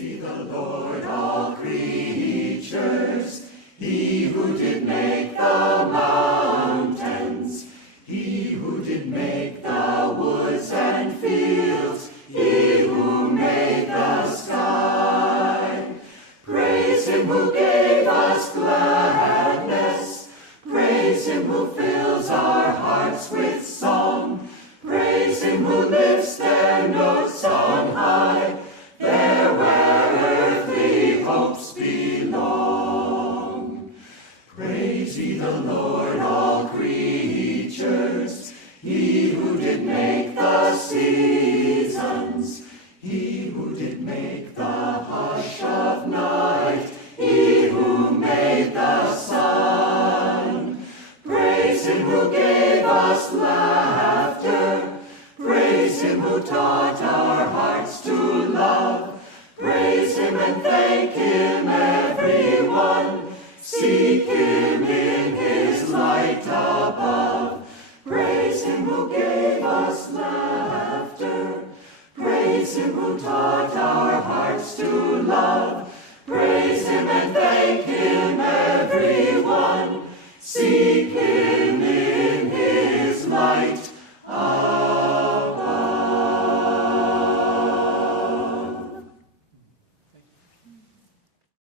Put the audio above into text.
ye the Lord, all creatures, he who did make the mountains, he who did make the woods and fields, he who made the sky. Praise him who gave us gladness, praise him who fills our hearts with song, praise him who lifts their notes on high, there where earthly hopes belong. Praise ye the Lord, all creatures, he who did make the seasons, he who did make the hush of night, he who made the sun. Praise him who gave us laughter, praise him who taught our hearts to love, praise him and thank him everyone, seek him in his light above. Praise him who gave us laughter, praise him who taught our hearts to love, praise him and thank him everyone, seek him in